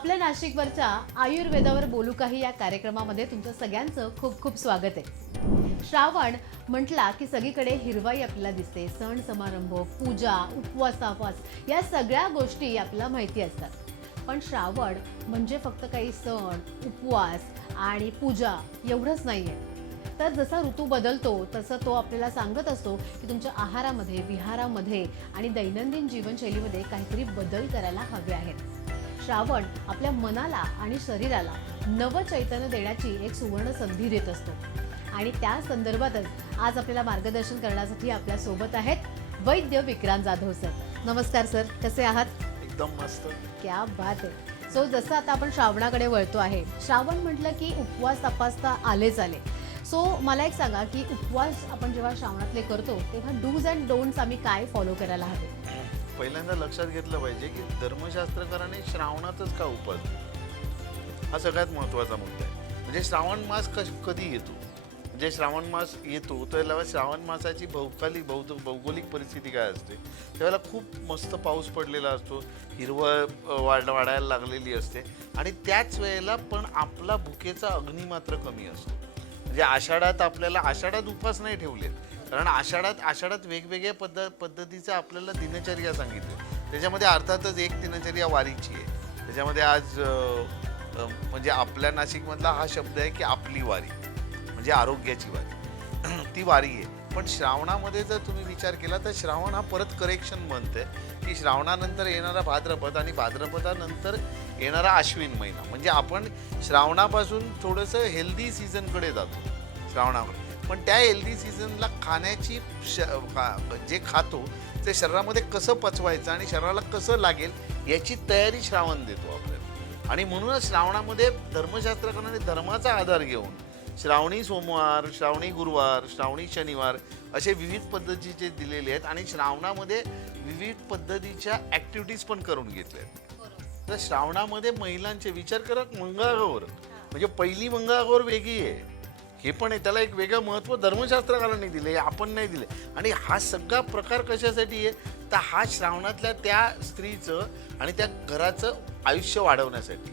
आपल्या नाशिकवरच्या आयुर्वेदावर बोलू काही या कार्यक्रमामध्ये तुमचं सगळ्यांचं खूप खूप स्वागत आहे। श्रावण म्हटला की सगळीकडे हिरवाई आपल्याला दिसते। सण समारंभ, पूजा, उपवास या सगळ्या गोष्टी आपल्याला माहिती असतात। पण श्रावण म्हणजे फक्त काही सण, उपवास आणि पूजा एवढंच नाहीये। तर जसा ऋतू बदलतो तसं तो आपल्याला सांगत असतो की तुमच्या आहारामध्ये, विहारामध्ये आणि दैनंदिन जीवनशैलीमध्ये काहीतरी बदल करायला हवे आहेत। श्रावण आपल्या मनाला आणि शरीराला नव चैतन्य देण्याची एक सुवर्ण संधी देत असतो आणि त्या संदर्भातच आज आपल्याला मार्गदर्शन करण्यासाठी आपल्या सोबत आहेत वैद्य विक्रांत जाधव सर। नमस्कार सर, कसे आहात? एकदम मस्त। क्या बात आहे। सो जसं आता आपण श्रावणाकडे वळतो आहे, श्रावण म्हटलं की उपवास तपासता आलेच आले। सो मला एक सांगा की उपवास आपण जेव्हा श्रावणातले करतो तेव्हा डूज अँड डोंट्स आम्ही काय फॉलो करायला हवे? पहिल्यांदा लक्षात घेतलं पाहिजे की धर्मशास्त्रकारांनी श्रावणातच का उपवास हा सगळ्यात महत्त्वाचा मुद्दा आहे। म्हणजे श्रावण मास कधी येतो, म्हणजे श्रावण मास येतो तर श्रावण मासाची भौगोलिक परिस्थिती काय असते, त्यावेळेला खूप मस्त पाऊस पडलेला असतो, हिरवळ वाढायला लागलेली असते आणि त्याच वेळेला पण आपला भुकेचा अग्नी मात्र कमी असतो। म्हणजे आषाढात उपवास नाही ठेवलेत, कारण आषाढात वेगवेगळ्या पद्धतीचं आपल्याला दिनचर्या सांगितली। त्याच्यामध्ये अर्थातच एक दिनचर्या वारीची आहे। त्याच्यामध्ये आज म्हणजे आपल्या नाशिकमधला हा शब्द आहे की आपली वारी, म्हणजे आरोग्याची वारी ती वारी आहे। पण श्रावणामध्ये जर तुम्ही विचार केला तर श्रावण हा परत करेक्शन म्हणते की श्रावणानंतर येणारा भाद्रपद आणि भाद्रपदानंतर येणारा अश्विन महिना, म्हणजे आपण श्रावणापासून थोडंसं हेल्दी सीझनकडे जातो श्रावणामध्ये। पण त्या हेल्दी सीझनला खाण्याची जे खातो ते शरीरामध्ये कसं पचवायचं आणि शरीराला कसं लागेल याची तयारी श्रावण देतो आपल्याला। आणि म्हणूनच श्रावणामध्ये धर्मशास्त्रकारांनी धर्माचा आधार घेऊन श्रावणी सोमवार, श्रावणी गुरुवार, श्रावणी शनिवार असे विविध पद्धतीचे दिलेले आहेत आणि श्रावणामध्ये विविध पद्धतीच्या ॲक्टिव्हिटीज पण करून घेतल्या आहेत। तर श्रावणामध्ये महिलांचे विचार करा, मंगळागौर म्हणजे पहिली मंगळागौर वेगळी आहे, हे पण आहे, त्याला एक वेगळं महत्त्व धर्मशास्त्रकारांनी दिले, आपण नाही दिले। आणि हा सगळा प्रकार कशासाठी आहे तर हा श्रावणातल्या त्या स्त्रीचं आणि त्या घराचं आयुष्य वाढवण्यासाठी,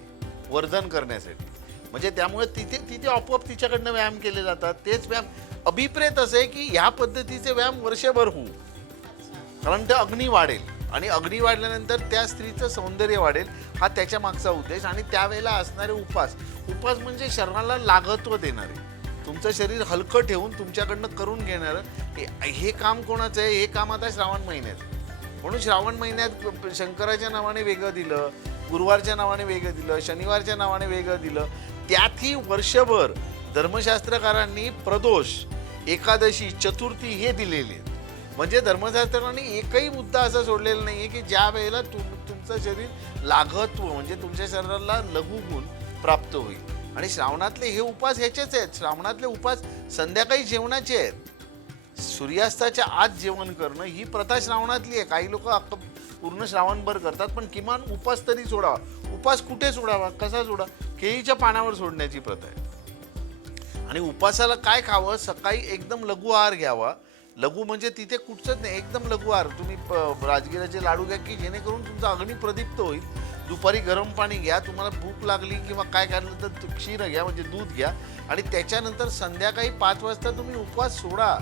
वर्धन करण्यासाठी। म्हणजे त्यामुळे तिथे आपोआप तिच्याकडनं व्यायाम केले जातात। तेच व्यायाम अभिप्रेत असे की ह्या पद्धतीचे व्यायाम वर्षभर होऊ, कारण ते अग्नी वाढेल आणि अग्नी वाढल्यानंतर त्या स्त्रीचं सौंदर्य वाढेल, हा त्याच्या मागचा उद्देश। आणि त्यावेळेला असणारे उपवास म्हणजे शरीराला लागत्व देणारे, तुमचं शरीर हलकं ठेवून तुमच्याकडनं करून घेणारं हे काम कोणाचं आहे, हे काम आता श्रावण महिन्यात। म्हणून श्रावण महिन्यात शंकराच्या नावाने वेगळं दिलं, गुरुवारच्या नावाने वेगळं दिलं, शनिवारच्या नावाने वेगळं दिलं। त्यातही वर्षभर धर्मशास्त्रकारांनी प्रदोष, एकादशी, चतुर्थी हे दिलेले आहेत। म्हणजे धर्मशास्त्रकारांनी एकही मुद्दा असा सोडलेला नाही आहे की ज्या वेळेला तुमचं शरीर लागत्व म्हणजे तुमच्या शरीराला लघुगुण प्राप्त होईल। आणि श्रावणातले हे उपवास ह्याचेच आहेत। श्रावणातले उपवास संध्याकाळी जेवणाचे आहेत, सूर्यास्ताच्या आत जेवण करणं ही प्रथा श्रावणातली आहे। काही लोक पूर्ण श्रावणभर करतात, पण किमान उपवास तरी सोडावा। उपवास कुठे सोडावा, कसा सोडा, केळीच्या पानावर सोडण्याची प्रथा आहे। आणि उपवासाला काय खावं, सकाळी एकदम लघु आहार घ्यावा। लघु म्हणजे तिथे कुठचंच नाही, एकदम लघु आहार। तुम्ही राजगिराचे लाडू घ्या की जेणेकरून तुमचा अग्नी प्रदीप्त होईल। दुपारी गरम पाणी घ्या, तुम्हाला भूक लागली किंवा काय खाल्लं तर क्षीर घ्या म्हणजे दूध घ्या। आणि त्याच्यानंतर संध्याकाळी 5 वाजता तुम्ही उपवास सोडा।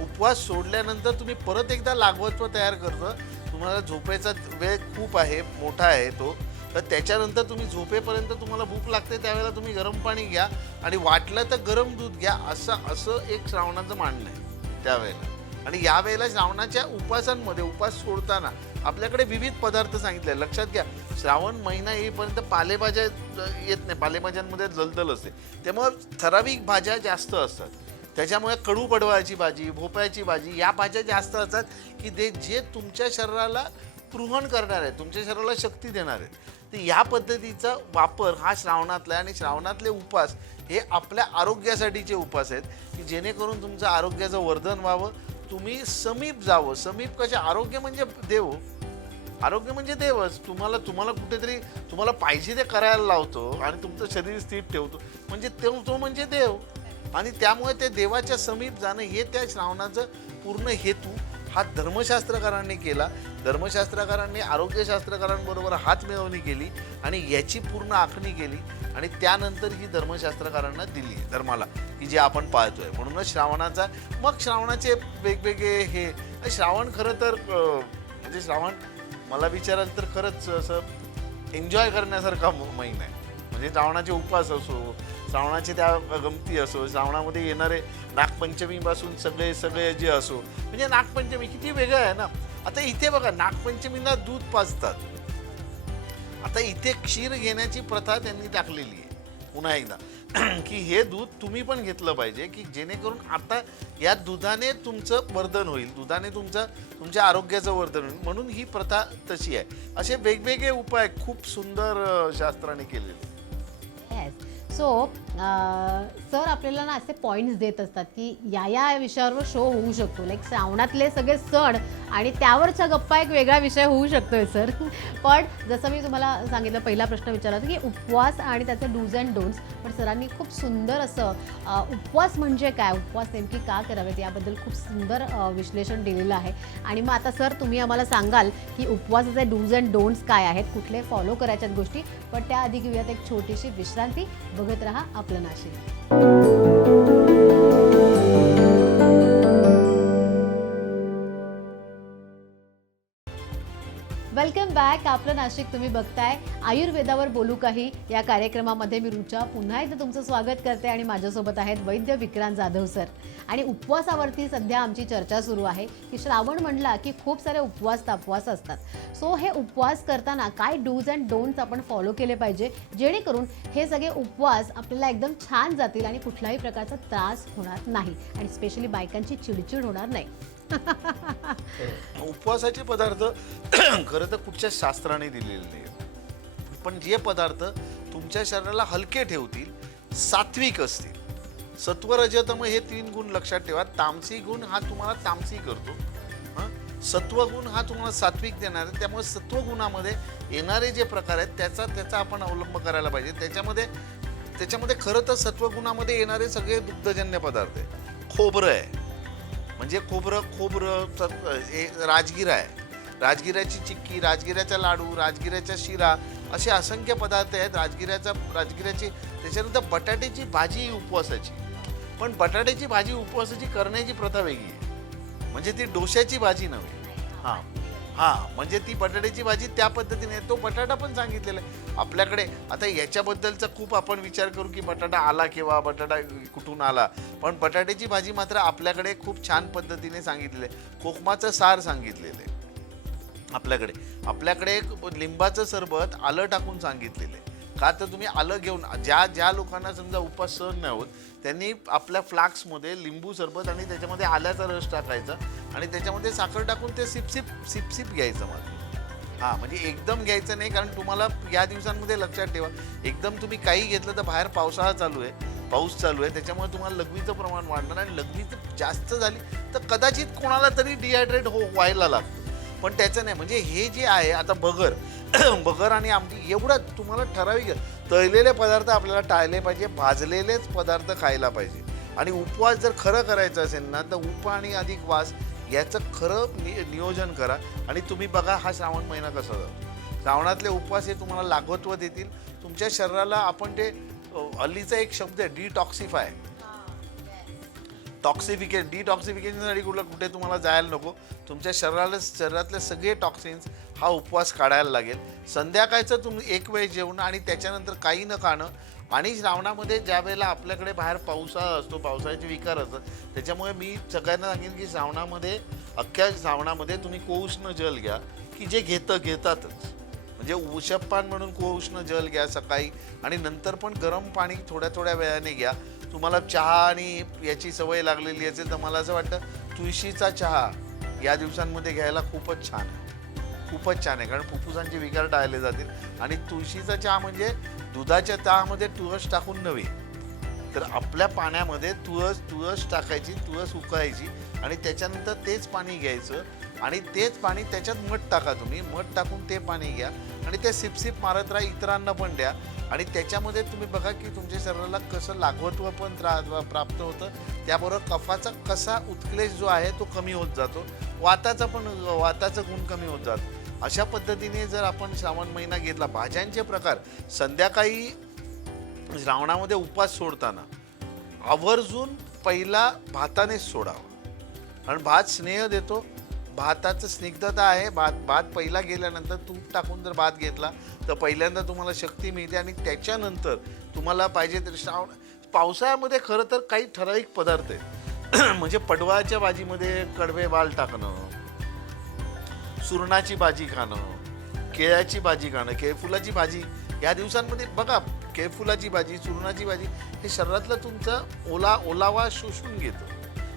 उपवास सोडल्यानंतर तुम्ही परत एकदा लागवत्व तयार करतो। तुम्हाला झोपेचा वेळ खूप आहे, मोठा आहे तो, तर त्याच्यानंतर तुम्ही झोपेपर्यंत तुम्हाला भूक लागते त्यावेळेला तुम्ही गरम पाणी घ्या आणि वाटलं तर गरम दूध घ्या, असं एक श्रावणाचं मानणं आहे त्यावेळेला। आणि यावेळेला श्रावणाच्या उपवासांमध्ये उपवास सोडताना आपल्याकडे विविध पदार्थ सांगितले। लक्षात घ्या, श्रावण महिना येईपर्यंत पालेभाज्या येत नाही, पालेभाज्यांमध्ये दलदल असते, त्यामुळे ठराविक भाज्या जास्त असतात। त्याच्यामुळे कडू पडवळाची भाजी, भोपळ्याची भाजी या भाज्या जास्त असतात की जे तुमच्या शरीराला पृहण करणार आहे, तुमच्या शरीराला शक्ती देणार आहे। तर या पद्धतीचा वापर हा श्रावणातला आहे। आणि श्रावणातले उपवास हे आपल्या आरोग्यासाठीचे उपवास आहेत की जेणेकरून तुमचं आरोग्याचं वर्धन व्हावं, तुम्ही समीप जावं। समीप कशा, आरोग्य म्हणजे देव, आरोग्य म्हणजे देवच। तुम्हाला कुठेतरी तुम्हाला पाहिजे ते करायला लावतो आणि तुमचं शरीर स्थिर ठेवतो, म्हणजे तो म्हणजे देव। आणि त्यामुळे ते देवाच्या समीप जाणं हे त्या श्रावणाचं पूर्ण हेतू हा धर्मशास्त्रकारांनी केला. धर्मशास्त्रकारांनी आरोग्यशास्त्रकारांबरोबर हातमिळवणी केली आणि याची पूर्ण आखणी केली आणि त्यानंतर ही धर्मशास्त्रकारांना दिली धर्माला, की जे आपण पाळतोय. म्हणूनच श्रावणाचा, मग श्रावणाचे वेगवेगळे हे श्रावण खरं तर म्हणजे श्रावण मला विचाराल तर खरंच असं एन्जॉय करण्यासारखा महिना आहे. म्हणजे श्रावणाचे उपवास असो, श्रावणाचे त्या गमती असो, श्रावणामध्ये येणारे नागपंचमीपासून सगळे जे असो, म्हणजे नागपंचमी किती वेगळं आहे ना. आता इथे बघा नागपंचमीला दूध पाजतात, आता इथे क्षीर घेण्याची प्रथा त्यांनी टाकलेली आहे पुन्हा एकदा, की हे दूध तुम्ही पण घेतलं पाहिजे, की जेणेकरून आता या दुधाने तुमचं वर्धन होईल, दुधाने तुमच्या आरोग्याचं वर्धन होईल, म्हणून ही प्रथा तशी आहे. असे वेगवेगळे उपाय खूप सुंदर शास्त्राने केलेले. येस. सो सर आपल्याला ना असे पॉईंट्स देत असतात की या विषयावर शो होऊ शकतो, लाईक श्रावणातले सगळे सण आणि त्यावरच्या गप्पा एक वेगळा विषय होऊ शकतोय सर. पण जसं मी तुम्हाला सांगितलं, पहिला प्रश्न विचारला होता की उपवास आणि त्याचे डूज अँड डोंट्स, पण सरांनी खूप सुंदर असं उपवास म्हणजे काय, उपवास नेमकी का करावेत याबद्दल खूप सुंदर विश्लेषण दिलेलं आहे. आणि मग आता सर तुम्ही आम्हाला सांगाल की उपवासाचे डूज अँड डोंट्स काय आहेत, कुठले फॉलो करायच्यात गोष्टी, पण त्याआधी घेऊयात एक छोटीशी विश्रांती. बघत रहा आपलं नाशिक. Welcome back. आपलं नाशिक तुम्ही बघताय. आयुर्वेदावर बोलू काही या कार्यक्रमामध्ये मी रुचा पुन्हा एकदा तुमचं स्वागत करते आणि माझ्यासोबत आहेत वैद्य विक्रांत जाधव सर. आणि उपवासावरती सध्या आमची चर्चा सुरू आहे की श्रावण म्हणला की खूप सारे उपवास तापवास असतात. सो हे उपवास करताना काय डूज अँड डोंट्स आपण फॉलो केले पाहिजे, जेणेकरून हे सगळे उपवास आपल्याला एकदम छान जातील आणि कुठल्याही प्रकारचा त्रास होणार नाही आणि स्पेशली बायकांची चिडचिड होणार नाही. उपवासाचे पदार्थ खरं तर कुठच्या शास्त्राने दिलेले नाही, पण जे पदार्थ तुमच्या शरीराला हलके ठेवतील, सात्विक असतील, सत्व रजतम हे 3 गुण लक्षात ठेवा. तामसी गुण हा तुम्हाला तामसी करतो, सत्व गुण हा तुम्हाला सात्विक देणार आहे. त्यामुळे सत्व गुणामध्ये येणारे जे प्रकार आहेत त्याचा आपण अवलंब करायला पाहिजे. त्याच्यामध्ये खरं तर सत्वगुणामध्ये येणारे सगळे दुग्धजन्य पदार्थ आहे. खोबरं आहे, म्हणजे खोबरं राजगिरा आहे, राजगिऱ्याची चिक्की, राजगिऱ्याचा लाडू, राजगिऱ्याचा शिरा, असे असंख्य पदार्थ आहेत. राजगिऱ्याची त्याच्यानंतर बटाट्याची भाजी उपवासाची, पण बटाट्याची भाजी उपवासाची करण्याची प्रथा वेगळी आहे, म्हणजे ती डोश्याची भाजी नव्हे. म्हणजे ती बटाट्याची भाजी त्या पद्धतीने, तो बटाटा पण सांगितलेला आहे आपल्याकडे. आता याच्याबद्दलचा खूप आपण विचार करू की बटाटा आला केव्हा, बटाटा कुठून आला, पण बटाट्याची भाजी मात्र आपल्याकडे खूप छान पद्धतीने सांगितलेलं आहे. कोकमाचं सार सांगितलेलं आहे आपल्याकडे लिंबाचं सरबत आलं टाकून सांगितलेलं आहे. का तर तुम्ही आलं घेऊन, ज्या लोकांना समजा उपवास सहन नाही होत त्यांनी आपल्या फ्लाक्समध्ये लिंबू सरबत आणि त्याच्यामध्ये आल्याचा रस टाकायचा आणि त्याच्यामध्ये साखर टाकून ते सिप घ्यायचं. मग म्हणजे एकदम घ्यायचं नाही, कारण तुम्हाला या दिवसांमध्ये लक्षात ठेवा, एकदम तुम्ही काही घेतलं तर बाहेर पाऊस चालू आहे, त्याच्यामुळे तुम्हाला लघवीचं प्रमाण वाढणार आणि लघवी जास्त झाली तर कदाचित कोणाला तरी डिहायड्रेट व्हायला लागतं. पण त्याचं नाही, म्हणजे हे जे आहे आता बगर आणि आमटी एवढं तुम्हाला ठराविक. तळलेले पदार्थ आपल्याला टाळले पाहिजे, भाजलेलेच पदार्थ खायला पाहिजे. आणि उपवास जर खरं करायचं असेल ना तर उप आणि अधिक वास याचं खरं नियोजन करा. आणि तुम्ही बघा हा श्रावण महिना कसा जातो. श्रावणातले उपवास हे तुम्हाला लागवत्व देतील तुमच्या शरीराला. आपण ते हल्लीचा एक शब्द आहे डिटॉक्सिफाय, डिटॉक्सिफिकेशनसाठी कुठे तुम्हाला जायला नको. तुमच्या शरीरातले सगळे टॉक्सिन्स हा उपवास काढायला लागेल. संध्याकाळचं तुम्ही एक वेळ जेवणं आणि त्याच्यानंतर काही न खाणं. आणि श्रावणामध्ये ज्या वेळेला आपल्याकडे बाहेर पावसाळा असतो, पावसाळ्याचे विकार असतात, त्याच्यामुळे मी सगळ्यांना सांगेन की अख्ख्या श्रावणामध्ये तुम्ही कोउष्ण जल घ्या, की जे घेतातच. म्हणजे उषपान म्हणून कोउष्ण जल घ्या सकाळी, आणि नंतर पण गरम पाणी थोड्या वेळाने घ्या. तुम्हाला चहा आणि याची सवय लागलेली असेल तर मला असं वाटतं तुळशीचा चहा या दिवसांमध्ये घ्यायला खूपच छान आहे, कारण फुफ्फुसांचे विकार टाळले जातील. आणि तुळशीचा चहा म्हणजे दुधाच्या चहामध्ये तुळस टाकून नव्हे, तर आपल्या पाण्यामध्ये तुळस टाकायची, तुळस उकळायची आणि त्याच्यानंतर तेच पाणी घ्यायचं आणि तेच पाणी त्याच्यात मध टाका तुम्ही, मध टाकून ते पाणी घ्या आणि ते सिप मारत राहा, इतरांना पण द्या आणि त्याच्यामध्ये तुम्ही बघा की तुमच्या शरीराला कसं लागवत्व पण प्राप्त होतं, त्याबरोबर कफाचा कसा उत्क्लेश जो आहे तो कमी होत जातो, वाताचं गुण कमी होत जातो. अशा पद्धतीने जर आपण श्रावण महिना घेतला, भाज्यांचे प्रकार संध्याकाळी श्रावणामध्ये उपवास सोडताना आवर्जून पहिला भातानेच सोडावा, कारण भात स्नेह देतो, भाताचं स्निग्धता आहे. भात पहिला गेल्यानंतर तूप टाकून जर भात घेतला तर पहिल्यांदा तुम्हाला शक्ती मिळते आणि त्याच्यानंतर तुम्हाला पाहिजे तर पावसाळ्यामध्ये खरं तर काही ठराविक पदार्थ आहेत म्हणजे पडवळाच्या भाजीमध्ये कडवे वाल टाकणं, सुरणाची भाजी खाणं, केळ्याची भाजी खाणं, केळफुलाची भाजी या दिवसांमध्ये बघा, केळफुलाची भाजी, सुरणाची भाजी हे शरीरातला तुमचा ओलावा शोषून घेतो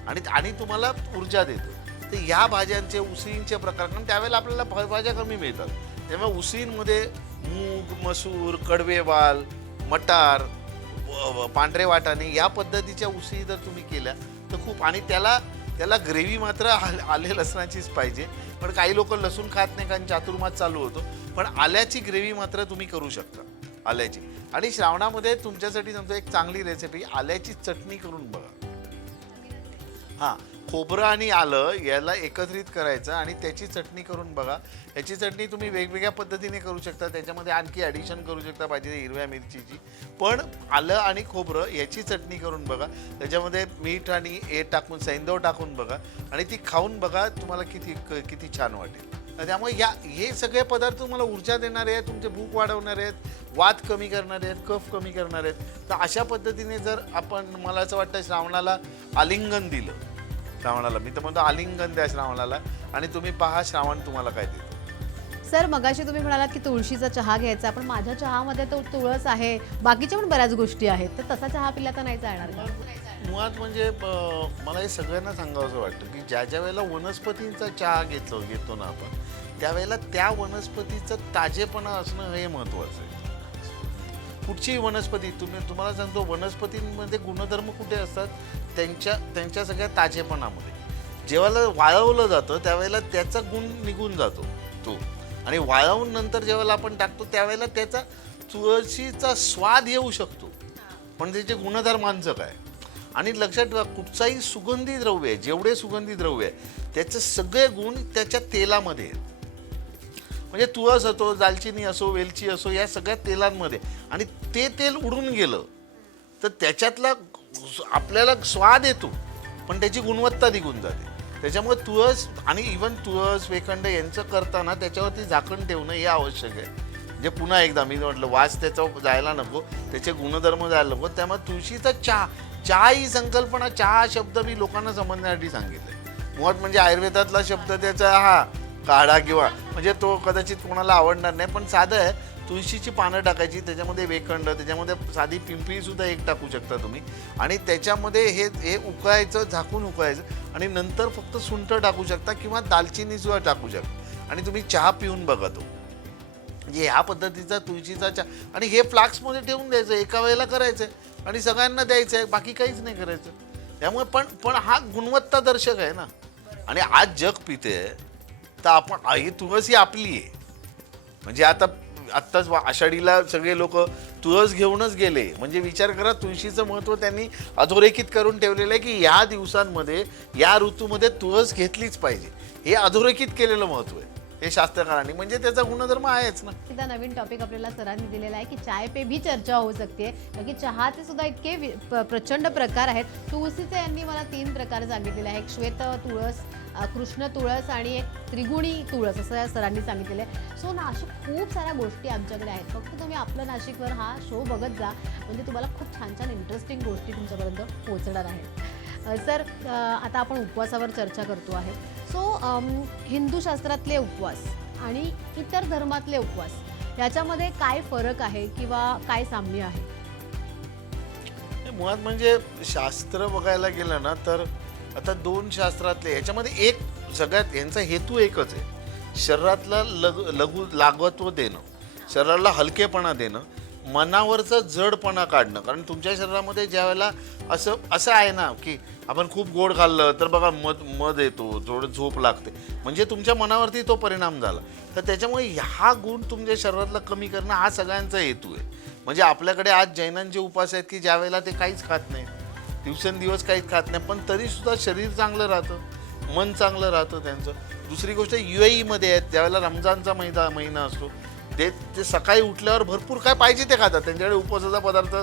आणि तुम्हाला ऊर्जा देतो. तर ह्या भाज्यांचे उसळींचे प्रकार, कारण त्यावेळेला आपल्याला फळभाज्या कमी मिळतात, त्यामुळे उसळींमध्ये मूग, मसूर, कडवे वाल, मटार, पांढरे वाटाणे या पद्धतीच्या उसळी जर तुम्ही केल्या तर खूप, आणि त्याला ग्रेव्ही मात्र आले लसणाचीच पाहिजे, पण काही लोक लसूण खात नाही कारण चातुर्मास चालू होतो, पण आल्याची ग्रेव्ही मात्र तुम्ही करू शकता, आल्याची. आणि श्रावणामध्ये तुमच्यासाठी सांगतो एक चांगली रेसिपी, आल्याची चटणी करून बघा. हां, खोबरं आणि आलं याला एकत्रित करायचं आणि त्याची चटणी करून बघा. याची चटणी तुम्ही वेगवेगळ्या पद्धतीने करू शकता, त्याच्यामध्ये आणखी ॲडिशन करू शकता पाहिजे हिरव्या मिरचीची, पण आलं आणि खोबरं याची चटणी करून बघा, त्याच्यामध्ये मीठ आणि टाकून सैंधव टाकून बघा आणि ती खाऊन बघा, तुम्हाला किती छान वाटेल. त्यामुळे हे सगळे पदार्थ तुम्हाला ऊर्जा देणारे आहेत, तुमचे भूक वाढवणारे आहेत, वात कमी करणारे आहेत, कफ कमी करणारे आहेत. तर अशा पद्धतीने जर आपण, मला असं वाटतं श्रावणाला आलिंगन दिलं, श्रावणाला मी तर म्हणतो आलिंगन द्या श्रावणाला आणि तुम्ही पहा श्रावण तुम्हाला काय देतो. सर, मगाशी तुम्ही म्हणालात की तुळशीचा चहा घ्यायचा, पण माझ्या चहामध्ये तो तुळस आहे, बाकीच्या पण बऱ्याच गोष्टी आहेत, तर तसा चहा पिला तर नाही चालणार का? मुळात म्हणजे मला हे सगळ्यांना सांगावंसं वाटतं की ज्या वेळेला वनस्पतींचा चहा घेतो ना आपण, त्यावेळेला त्या वनस्पतीचं ताजेपणा असणं हे महत्त्वाचं आहे. कुठचीही वनस्पती तुम्हाला सांगतो, वनस्पतींमध्ये गुणधर्म कुठे असतात, त्यांच्या सगळ्या ताजेपणामध्ये. जेव्हा वाळवलं जातं त्यावेळेला त्याचा गुण निघून जातो तो, आणि वाळवून नंतर जेव्हा आपण टाकतो त्यावेळेला त्याचा तुळशीचा स्वाद येऊ शकतो, पण त्याचे गुणधर्मांचं काय. आणि लक्षात ठेवा, कुठचाही सुगंधी द्रव्य आहे, जेवढे सुगंधी द्रव्य आहे त्याचे सगळे गुण त्याच्या तेलामध्ये आहेत. म्हणजे तुळस असो, दालचिनी असो, वेलची असो, या सगळ्या तेलांमध्ये, आणि ते तेल उडून गेलं तर त्याच्यातला आपल्याला स्वाद येतो पण त्याची गुणवत्ता निघून जाते. त्याच्यामुळे तुळस आणि इव्हन तुळस, वेखंड यांचं करताना त्याच्यावरती झाकण ठेवणं हे आवश्यक आहे. म्हणजे पुन्हा एकदा मी म्हटलं, वास त्याचा जायला नको, त्याचे गुणधर्म जायला नको. त्यामुळे तुळशीचा चहा ही संकल्पना, चहा शब्द मी लोकांना समजण्यासाठी सांगितलं. मुळात म्हणजे आयुर्वेदातला शब्द त्याचा काढा किंवा म्हणजे तो कदाचित कोणाला आवडणार नाही, पण साधं आहे. तुळशीची पानं टाकायची, त्याच्यामध्ये वेखंड, त्याच्यामध्ये साधी पिंपळी सुद्धा एक टाकू शकता तुम्ही, आणि त्याच्यामध्ये हे उकळायचं, झाकून उकळायचं, आणि नंतर फक्त सुंठ टाकू शकता किंवा दालचिनी सुद्धा टाकू शकता, आणि तुम्ही चहा पिऊन बघा तो. म्हणजे ह्या पद्धतीचा तुळशीचा चहा, आणि हे फ्लास्कमध्ये ठेवून द्यायचं, एका वेळेला करायचं आणि सगळ्यांना द्यायचं आहे, बाकी काहीच नाही करायचं. त्यामुळे पण हा गुणवत्ता दर्शक आहे ना. आणि आज जग पिते तर आपण, ही तुळस ही आपली आहे. म्हणजे आत्ताच आषाढीला सगळे लोक तुळस घेऊनच गेले, म्हणजे विचार करा, तुळशीचं महत्त्व त्यांनी अधोरेखित करून ठेवलेलं आहे की या दिवसांमध्ये, या ऋतूमध्ये तुळस घेतलीच पाहिजे, हे अधोरेखित केलेलं महत्त्व आहे हे शास्त्रकारांनी. म्हणजे त्याचा गुणधर्म आहेच ना. एकदा नवीन टॉपिक आपल्याला सरांनी दिलेला आहे की चाय पे भी चर्चा होऊ शकते, कारण की चहाचे सुद्धा इतके प्रचंड प्रकार आहेत. तुळशीचे यांनी मला 3 प्रकार सांगितलेले आहेत, एक श्वेत तुळस, कृष्ण तुळस आणि एक त्रिगुणी तुळस, असं या सरांनी सांगितलेलं आहे. सो अशा खूप साऱ्या गोष्टी आमच्याकडे आहेत. फक्त तुम्ही आपलं नाशिकवर हा शो बघत जा, म्हणजे तुम्हाला खूप छान छान इंटरेस्टिंग गोष्टी तुमच्यापर्यंत पोहोचणार आहेत. सर, आता आपण उपवासावर चर्चा करतो आहे. सो हिंदू शास्त्रातले उपवास आणि इतर धर्मातले उपवास याच्यामध्ये काय फरक आहे किंवा काय साम्य आहे? मुळात म्हणजे शास्त्र बघायला गेलं ना तर आता 2 शास्त्रातले, याच्यामध्ये एक सगळ्यात यांचा हेतू एकच आहे, शरीरातला लागवत्व देणं, शरीराला हलकेपणा देणं. मनावरचं जडपणा काढणं. कारण तुमच्या शरीरामध्ये ज्या वेळेला असं आहे ना की आपण खूप गोड खाल्लं तर बघा मध येतो, थोडं झोप लागते, म्हणजे तुमच्या मनावरती तो परिणाम झाला. तर त्याच्यामुळे हा गुण तुमच्या शरीरातला कमी करणं हा सगळ्यांचा हेतू आहे. म्हणजे आपल्याकडे आज जैनांचे उपास आहेत की ज्या वेळेला ते काहीच खात नाही, दिवसेंदिवस काहीच खात नाही, पण तरीसुद्धा शरीर चांगलं राहतं, मन चांगलं राहतं त्यांचं. दुसरी गोष्ट UAE आहेत, ज्यावेळेला रमजानचा महिना असतो ते सकाळी उठल्यावर भरपूर काय पाहिजे ते खातात, त्यांच्याकडे उपवासाचा पदार्थ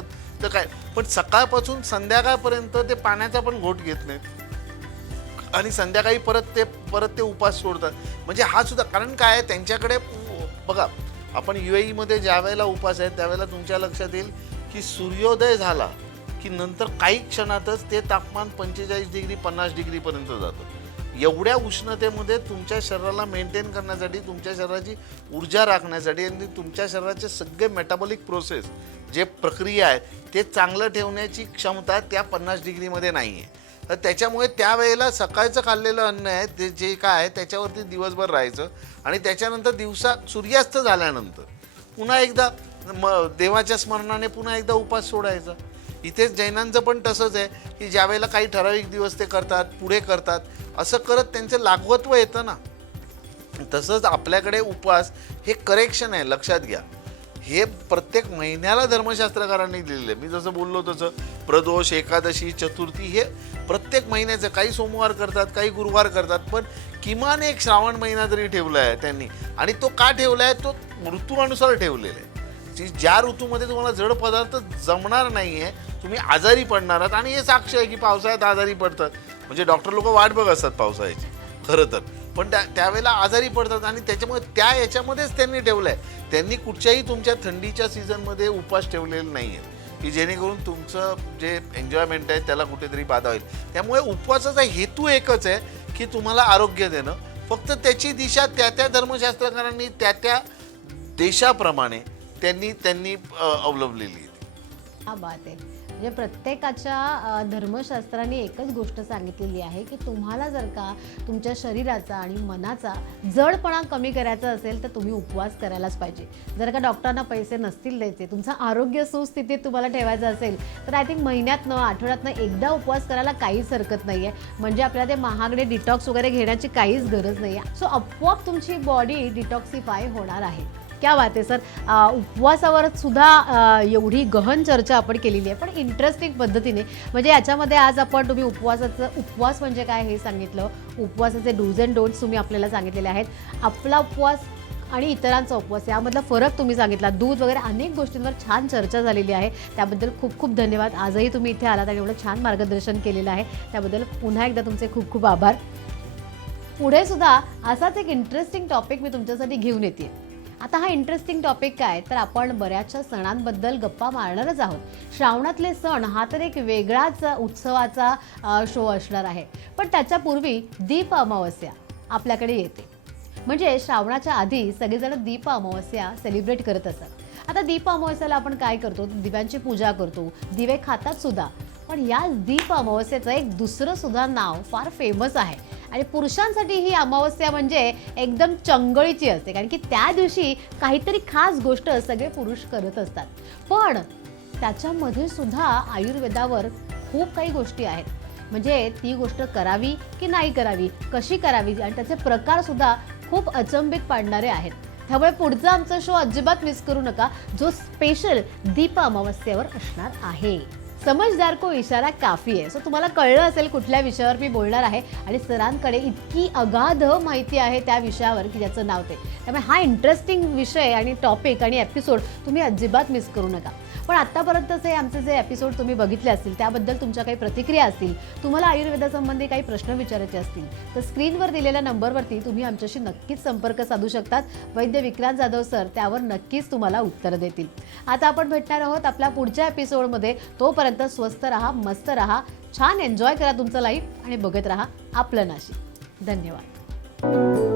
तर काय, पण सकाळपासून संध्याकाळपर्यंत ते पाण्याचा पण घोट घेत नाहीत आणि संध्याकाळी परत ते उपास सोडतात. म्हणजे हा सुद्धा कारण काय आहे त्यांच्याकडे. बघा आपण UAE ज्या वेळेला उपास आहेत त्यावेळेला तुमच्या लक्षात येईल की सूर्योदय झाला की नंतर काही क्षणातच ते तापमान 45 डिग्री 50 डिग्रीपर्यंत जातं. एवढ्या उष्णतेमध्ये तुमच्या शरीराला मेंटेन करण्यासाठी, तुमच्या शरीराची ऊर्जा राखण्यासाठी आणि तुमच्या शरीराचे सगळे मेटाबॉलिक प्रोसेस जे प्रक्रिया आहे ते चांगलं ठेवण्याची क्षमता त्या 50 डिग्रीमध्ये नाही आहे. तर त्याच्यामुळे त्यावेळेला सकाळचं खाल्लेलं अन्न आहे ते जे काय आहे त्याच्यावरती दिवसभर राहायचं आणि त्याच्यानंतर सूर्यास्त झाल्यानंतर पुन्हा एकदा देवाच्या स्मरणाने पुन्हा एकदा उपास सोडायचा. इथेच जैनांचं पण तसंच आहे की ज्या वेळेला काही ठराविक दिवस ते करतात, पुढे करतात, असं करत त्यांचं लागवत्व येतं ना. तसंच आपल्याकडे उपवास हे करेक्शन आहे, लक्षात घ्या. हे प्रत्येक महिन्याला धर्मशास्त्रकारांनी दिलेलं आहे. मी जसं बोललो तसं प्रदोष, एकादशी, चतुर्थी हे प्रत्येक महिन्याचं, काही सोमवार करतात, काही गुरुवार करतात, पण किमान एक श्रावण महिना तरी ठेवला आहे त्यांनी. आणि तो का ठेवला आहे, तो ऋतूनुसार ठेवलेला आहे. ज्या ऋतूमध्ये तुम्हाला जड पदार्थ जमणार नाही आहे, तुम्ही आजारी पडणार आहात. आणि हे साक्ष आहे की पावसाळ्यात आजारी पडतात, म्हणजे डॉक्टर लोक वाट बघत असतात पावसाळ्याची खरं तर, पण त्यावेळेला आजारी पडतात. आणि त्याच्यामुळे याच्यामध्येच त्यांनी ठेवलं आहे. त्यांनी कुठच्याही तुमच्या थंडीच्या सीझनमध्ये उपास ठेवलेले नाही आहे की जेणेकरून तुमचं जे एन्जॉयमेंट आहे त्याला कुठेतरी बाधा होईल. त्यामुळे उपवासाचा हेतू एकच आहे की तुम्हाला आरोग्य देणं. फक्त त्याची दिशा त्या धर्मशास्त्रकारांनी त्या देशाप्रमाणे त्यांनी अवलंबलेली आहे. हा बात आहे. म्हणजे प्रत्येकाच्या धर्मशास्त्राने एकच गोष्ट सांगितलेली आहे की तुम्हाला जर का तुमच्या शरीराचा आणि मनाचा जडपणा कमी करायचा असेल तर तुम्ही उपवास करायलाच पाहिजे. जर का डॉक्टरांना पैसे नसतील द्यायचे, तुमचं आरोग्य सुस्थितीत तुम्हाला ठेवायचं असेल तर आय थिंक महिन्यातनं, आठवड्यातनं एकदा उपवास करायला काहीच हरकत नाही आहे. म्हणजे आपल्याला ते महागडे डिटॉक्स वगैरे घेण्याची काहीच गरज नाही आहे. सो आपोआप तुमची बॉडी डिटॉक्सिफाय होणार आहे. क्या बात आहे सर. उपवासावर सुद्धा एवढी गहन चर्चा आपण केलेली आहे, पण इंटरेस्टिंग पद्धतीने. म्हणजे याच्यामध्ये आज तुम्ही उपवास म्हणजे काय हे सांगितलं, उपवासाचे डूज अँड डोंट्स तुम्ही आपल्याला सांगितलेले आहेत. आपला उपवास आणि इतरांचा उपवास यामधला फरक तुम्ही सांगितला, दूध वगैरे अनेक गोष्टींवर छान चर्चा झालेली आहे. त्याबद्दल खूप खूप धन्यवाद. आजही तुम्ही इथे आलात आणि एवढं छान मार्गदर्शन केलेलं आहे, त्याबद्दल पुन्हा एकदा तुमचे खूप खूप आभार. पुढे सुद्धा असाच एक इंटरेस्टिंग टॉपिक मी तुमच्यासाठी घेऊन येते. आता हा इंटरेस्टिंग टॉपिक काय, तर आपण बऱ्याचशा सणांबद्दल गप्पा मारणारच आहोत. श्रावणातले सण हा तर एक वेगळाच उत्सवाचा शो असणार आहे, पण त्याच्यापूर्वी दीप अमावस्या आपल्याकडे येते. म्हणजे श्रावणाच्या आधी सगळेजण दीप अमावस्या सेलिब्रेट करत असतात. आता दीप अमावस्याला आपण काय करतो, दिव्यांची पूजा करतो, दिवे खातात सुद्धा. पण या दीप अमावस्येचं एक दुसरं सुद्धा नाव फार फेमस आहे. आणि पुरुषांसाठी ही अमावस्या म्हणजे एकदम चंगळीची असते, कारण की त्या दिवशी काहीतरी खास गोष्ट सगळे पुरुष करत असतात. पण त्याच्यामध्ये सुद्धा आयुर्वेदावर खूप काही गोष्टी आहेत. म्हणजे ती गोष्ट करावी की नाही करावी, कशी करावी, आणि त्याचे प्रकार सुद्धा खूप अचंबित पाडणारे आहेत. त्यामुळे पुढचा आमचा शो अजिबात मिस करू नका, जो स्पेशल दीप अमावस्येवर असणार आहे. समझदार को इशारा काफी आहे. सो तुम्हाला कळलं असेल कुठल्या विषयावर मी बोलणार आहे, आणि सरांकडे इतकी अगाध माहिती आहे त्या विषयावर की ज्याचं नाव ते. त्यामुळे हा इंटरेस्टिंग विषय आणि टॉपिक आणि एपिसोड तुम्ही अजिबात मिस करू नका. पण आत्तापर्यंतचे आमचे जे एपिसोड तुम्ही बघितले असतील त्याबद्दल तुमच्या काही प्रतिक्रिया असतील, तुम्हाला आयुर्वेदासंबंधी काही प्रश्न विचारायचे असतील, तर स्क्रीनवर दिलेल्या नंबरवरती तुम्ही आमच्याशी नक्कीच संपर्क साधू शकतात. वैद्य विक्रांत जाधव सर त्यावर नक्कीच तुम्हाला उत्तर देतील. आता आपण भेटणार आहोत आपल्या पुढच्या एपिसोडमध्ये. तोपर्यंत स्वस्थ राहा, मस्त राहा, छान एन्जॉय करा तुमचं लाईफ आणि बघत राहा आपलं नाशिक. धन्यवाद.